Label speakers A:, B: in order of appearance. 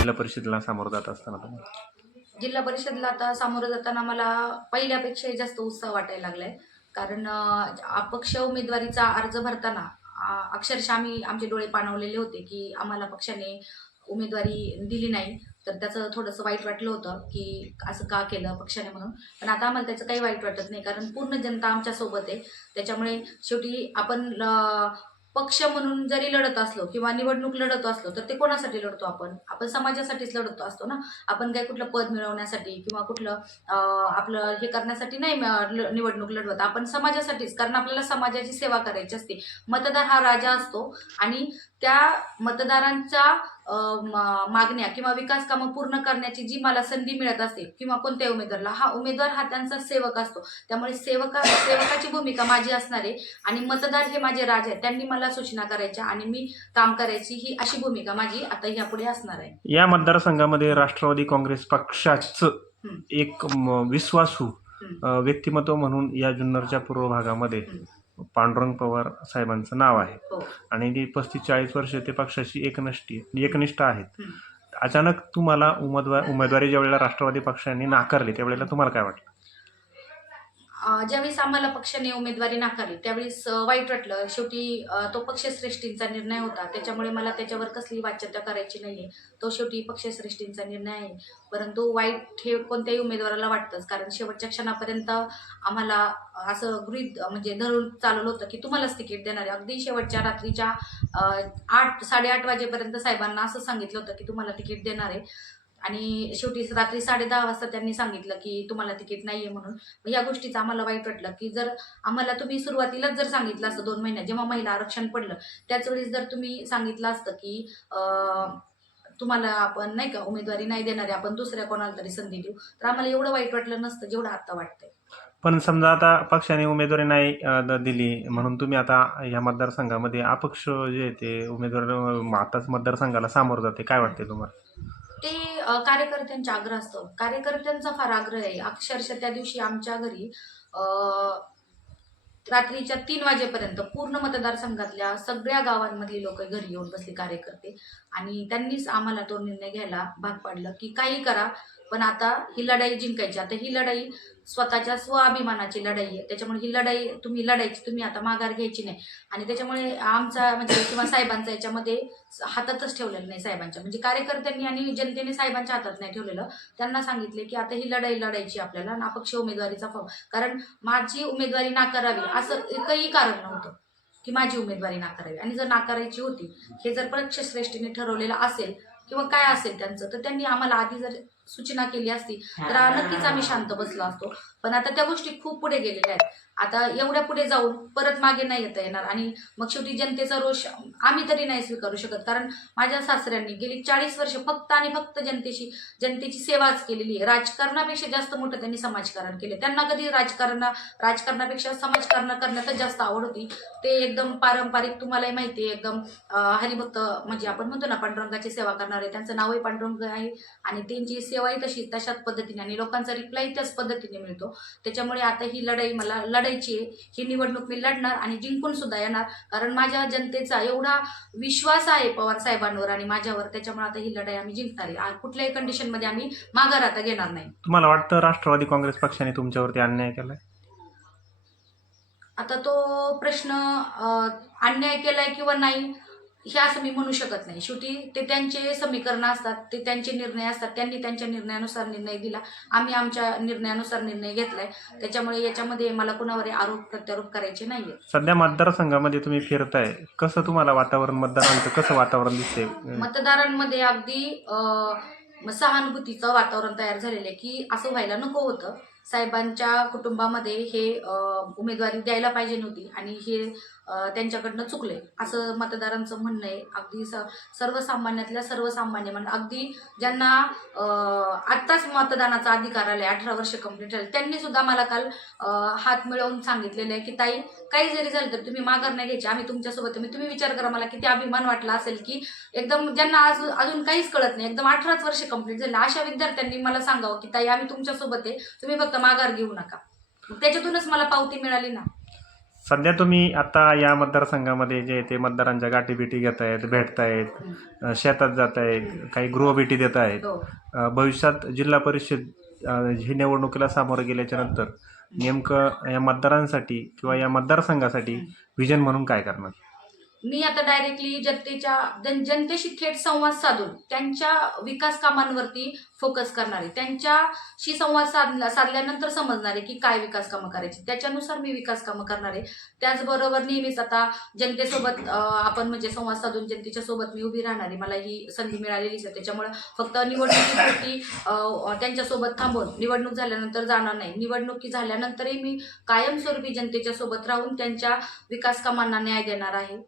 A: जिल्हा परिषदेला सामोरं जात असताना तुम्हाला
B: जिल्हा परिषदला आता सामोरं जाताना मला पहिल्यापेक्षाही जास्त उत्साह वाटायला लागलाय. कारण अं, अपक्ष उमेदवारीचा अर्ज भरताना अं, अक्षरशः आम्ही आमचे डोळे पाणवलेले होते की आम्हाला पक्षाने उमेदवारी दिली नाही. तर त्याचं थोडंसं वाईट वाटलं होतं की असं का केलं पक्षाने म्हणून. पण आता आम्हाला त्याचं काही वाईट वाटत नाही कारण पूर्ण जनता आमच्यासोबत आहे. त्याच्यामुळे शेवटी आपण पक्ष म्हणून जरी लढत असलो किंवा निवडणूक लढत असलो तर ते कोणासाठी लढतो आपण? आपण समाजासाठीच लढत असतो ना? आपण काय कुठलं पद मिळवण्यासाठी किंवा कुठलं आपलं हे करण्यासाठी नाही ल- निवडणूक लढवत. आपण समाजासाठीच कारण आपल्याला समाजाची सेवा करायची असते. मतदार हा राजा असतो आणि त्या मतदारांच्या मागण्या किंवा विकास कामं पूर्ण करण्याची जी मला संधी मिळत असते किंवा कोणत्याही उमेदवाराला हा उमेदवार हा त्यांचा सेवक असतो. त्यामुळे सेवका सेवकाची भूमिका माझी असणार आहे आणि मतदार हे माझे राजे आहेत त्यांनी मला सूचना करायच्या आणि मी काम करायची ही अशी भूमिका माझी आता ह्यापुढे असणार आहे.
A: या मतदारसंघामध्ये राष्ट्रवादी काँग्रेस पक्षाचं. एक विश्वासू व्यक्तिमत्व म्हणून या जुन्नरच्या पूर्व भागामध्ये पांडुरंग पवार साहेबांचं नाव आहे.
B: हो.
A: आणि ते पस्तीस चाळीस वर्ष ते पक्षाशी एकनिष्ठी एकनिष्ठ आहेत. अचानक तुम्हाला उमेदवार उमेदवारी ज्या वेळेला राष्ट्रवादी पक्षाने नाकारली त्यावेळेला तुम्हाला काय वाटलं?
B: ज्यावेळेस आम्हाला पक्षाने उमेदवारी नाकारली त्यावेळेस वाईट वाटलं. शेवटी तो पक्षश्रेष्ठींचा निर्णय होता. त्याच्यामुळे मला त्याच्यावर कसली वाच्यता करायची नाहीये. तो शेवटी पक्षश्रेष्ठींचा निर्णय आहे. परंतु वाईट हे कोणत्याही उमेदवाराला वाटतंच. कारण शेवटच्या क्षणापर्यंत आम्हाला असं गृहित म्हणजे धरून चालवलं होतं की तुम्हालाच तिकीट देणार आहे. अगदी शेवटच्या रात्रीच्या आठ साडेआठ वाजेपर्यंत साहेबांना असं सांगितलं होतं की तुम्हाला तिकीट देणार आहे. आणि शेवटी रात्री साडे दहा वाजता त्यांनी सांगितलं की तुम्हाला तिकीट नाहीये म्हणून. मग या गोष्टीचं आम्हाला वाईट वाटलं की जर आम्हाला तुम्ही सुरुवातीलाच जर सांगितलं असतं दोन महिन्यात जेव्हा महिला आरक्षण पडलं त्याच वेळेस जर तुम्ही सांगितलं असतं की तुम्हाला आपण नाही का उमेदवारी नाही देणारे आपण दुसऱ्या कोणाला तरी संधी देऊ तर आम्हाला एवढं वाईट वाटलं नसतं जेवढं आता वाटतंय.
A: पण समजा आता पक्षाने उमेदवारी नाही दिली म्हणून तुम्ही आता या मतदारसंघामध्ये अपक्ष जे आहे ते उमेदवार आताच मतदारसंघाला सामोरं जाते काय वाटते तुम्हाला?
B: ते कार्यकर्त्यांचा आग्रह असतो. कार्यकर्त्यांचा फार आग्रह आहे. अक्षरशः त्या दिवशी आमच्या घरी रात्रीच्या तीन वाजेपर्यंत पूर्ण मतदारसंघातल्या सगळ्या गावांमधली लोक घरी येऊन बसली कार्यकर्ते. आणि त्यांनीच आम्हाला तो निर्णय घ्यायला भाग पाडलं की काही करा. पण आता ही लढाई जिंकायची. आता ही लढाई स्वतःच्या स्वाभिमानाची लढाई आहे. त्याच्यामुळे ही लढाई तुम्ही लढायची तुम्ही आता माघार घ्यायची नाही. आणि त्याच्यामुळे आमचा म्हणजे किंवा साहेबांचा याच्यामध्ये हातातच ठेवलेलं नाही साहेबांच्या. म्हणजे कार्यकर्त्यांनी आणि जनतेने साहेबांच्या हातात नाही ठेवलेलं. त्यांना सांगितले की आता ही लढाई लढायची आपल्याला आणि अपक्ष उमेदवारीचा फॉर्म. कारण माझी उमेदवारी नाकारावी असं एकही कारण नव्हतं की माझी उमेदवारी नाकारावी. आणि जर नाकारायची होती हे जर पक्षश्रेष्ठीने ठरवलेलं असेल किंवा काय असेल त्यांचं तर त्यांनी आम्हाला आधी जर सूचना केली असती तर नक्कीच आम्ही शांत बसलो असतो. पण आता त्या गोष्टी खूप पुढे गेलेल्या आहेत. आता एवढ्या पुढे जाऊन परत मागे नाही येता येणार. आणि मग शेवटी जनतेचा रोष आम्ही तरी नाही स्वीकारू शकत. कारण माझ्या सासऱ्यांनी गेली चाळीस वर्ष फक्त आणि फक्त जनतेशी जनतेची सेवाच केलेली आहे. राजकारणापेक्षा जास्त मोठं त्यांनी समाजकारण केले. त्यांना कधी राजकारण राजकारणापेक्षा समाजकारण करण्यातच जास्त आवड होती. ते एकदम पारंपरिक तुम्हालाही माहिती आहे एकदम हरिभक्त म्हणजे आपण म्हणतो ना पांडुरंगाची सेवा करणारे त्यांचं नावही पांडुरंग आहे. आणि त्यांची सेवाही तशी तशाच पद्धतीने आणि लोकांचा रिप्लाय त्याच पद्धतीने मिळतो. त्याच्यामुळे आता ही लढाई मला लढायची आहे. ही निवडणूक मी लढणार आणि जिंकून सुद्धा येणार. कारण माझ्या जनतेचा एवढा विश्वास आहे पवार साहेबांवर आणि माझ्यावर. त्याच्यामुळे आता ही लढाई आम्ही जिंकणार आहे. कुठल्याही कंडिशनमध्ये आम्ही माघार आता घेणार नाही.
A: तुम्हाला वाटतं राष्ट्रवादी काँग्रेस पक्षाने तुमच्यावरती अन्याय केलाय?
B: आता तो प्रश्न अन्याय केलाय किंवा नाही हे असं मी म्हणू शकत नाही. शेवटी ते त्यांचे समीकरणं असतात ते त्यांचे निर्णय असतात त्यांनी त्यांच्या निर्णयानुसार निर्णय दिला. आम्ही आमच्या निर्णयानुसार निर्णय घेतलाय. त्याच्यामुळे याच्यामध्ये मला कुणावर आरोप प्रत्यारोप करायचे नाहीये.
A: सध्या मतदारसंघामध्ये तुम्ही फिरताय. कसं तुम्हाला वातावरण मतदारांचं कसं वातावरण दिसते
B: मतदारांमध्ये अगदी सहानुभूतीचं वातावरण तयार झालेलं आहे की असं व्हायला नको होतं. साहेबांच्या कुटुंबामध्ये हे उमेदवारी द्यायला पाहिजे नव्हती आणि हे त्यांच्याकडनं चुकले असं मतदारांचं म्हणणं आहे. अगदी स सर्वसामान्यातल्या सर्वसामान्य म्हणजे अगदी ज्यांना आत्ताच मतदानाचा अधिकार आलाय अठरा वर्ष कंप्लीट झाले त्यांनी सुद्धा मला काल हात मिळवून सांगितलेलं आहे की ताई काही जरी झालं तर तुम्ही माघार नाही घ्यायची. आम्ही तुमच्यासोबत आहे. मी तुम्ही विचार करा मला किती अभिमान वाटला असेल की एकदम ज्यांना आज अजून काहीच कळत नाही. एकदम अठराच वर्ष कंप्लीट झाले. अशा विद्यार्थ्यांनी मला सांगावं की ताई आम्ही तुमच्यासोबत आहे. तुम्ही फक्त माघार घेऊ नका. त्याच्यातूनच मला पावती मिळाली ना.
A: सध्या तुम्ही आता या मतदारसंघामध्ये जे ते मतदारांच्या गाठीभेटी घेत आहेत भेटतायत अ, शेतात जात आहेत काही गृहभेटी देत आहेत.
B: हो.
A: भविष्यात जिल्हा परिषद ही निवडणुकीला सामोरं गेल्याच्यानंतर नेमकं या मतदारांसाठी किंवा या मतदारसंघासाठी विजन म्हणून काय करणार?
B: मी आता डायरेक्टली जनतेच्या जन जनतेशी थेट संवाद साधून त्यांच्या विकास कामांवरती फोकस करणारे. त्यांच्याशी संवाद साधला साधल्यानंतर समजणार आहे की काय विकास कामं करायची. त्याच्यानुसार मी विकास कामं करणार. आहे त्याचबरोबर नेहमीच आता जनतेसोबत आपण म्हणजे संवाद साधून जनतेच्या सोबत मी उभी राहणार. आहे मला ही संधी मिळालेलीच आहे. त्याच्यामुळे फक्त निवडणुकीसाठी त्यांच्यासोबत थांबून. निवडणूक झाल्यानंतर जाणार नाही. निवडणुकी झाल्यानंतरही मी कायमस्वरूपी जनतेच्या सोबत राहून त्यांच्या विकास कामांना न्याय देणार आहे.